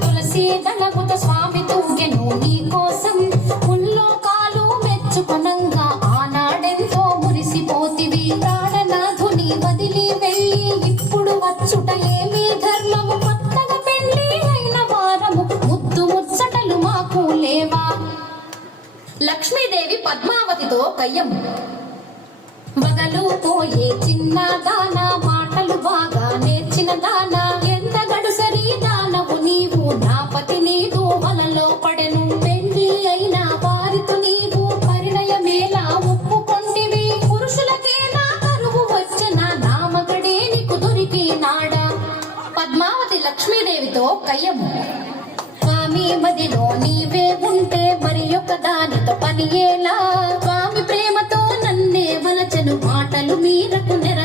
తులసి దళముత స్వామి తూగెను నీ కోసం ముల్లోకాలు మెచ్చుకొనంగా ఆనాడెంతో మురిసిపోతివి ప్రాణనాథుని వదిలి వెళ్ళి ఇప్పుడు వచ్చుట ఏమీ ధర్మము కొత్తగా పెళ్లి అయిన వారము ముద్దు ముచ్చటలు మాకు లేవా. లక్ష్మీదేవి పద్మావతితో కయ్యము. వదలు పోయే చిన్న దానా మాటలు బాగా నేర్చిన దానా ఎంత గడుసరి దానవు నీవు నా పతి నీదు వలలో పడెను పెళ్లి అయిన వారితో నీవు పరిణయమేలా ఒప్పుకొంటివి పురుషులకే నా కరువు వచ్చిన నామగడే నీకు దొరికినాడా. పద్మావతి లక్ష్మీదేవితో కయ్యము. స్వామి మదిలో నీవే ఉంటే మరి ఒక దానితో పని ఎలా స్వామి ప్రేమతో నన్నే వలచను మాటలు మీరకు నెర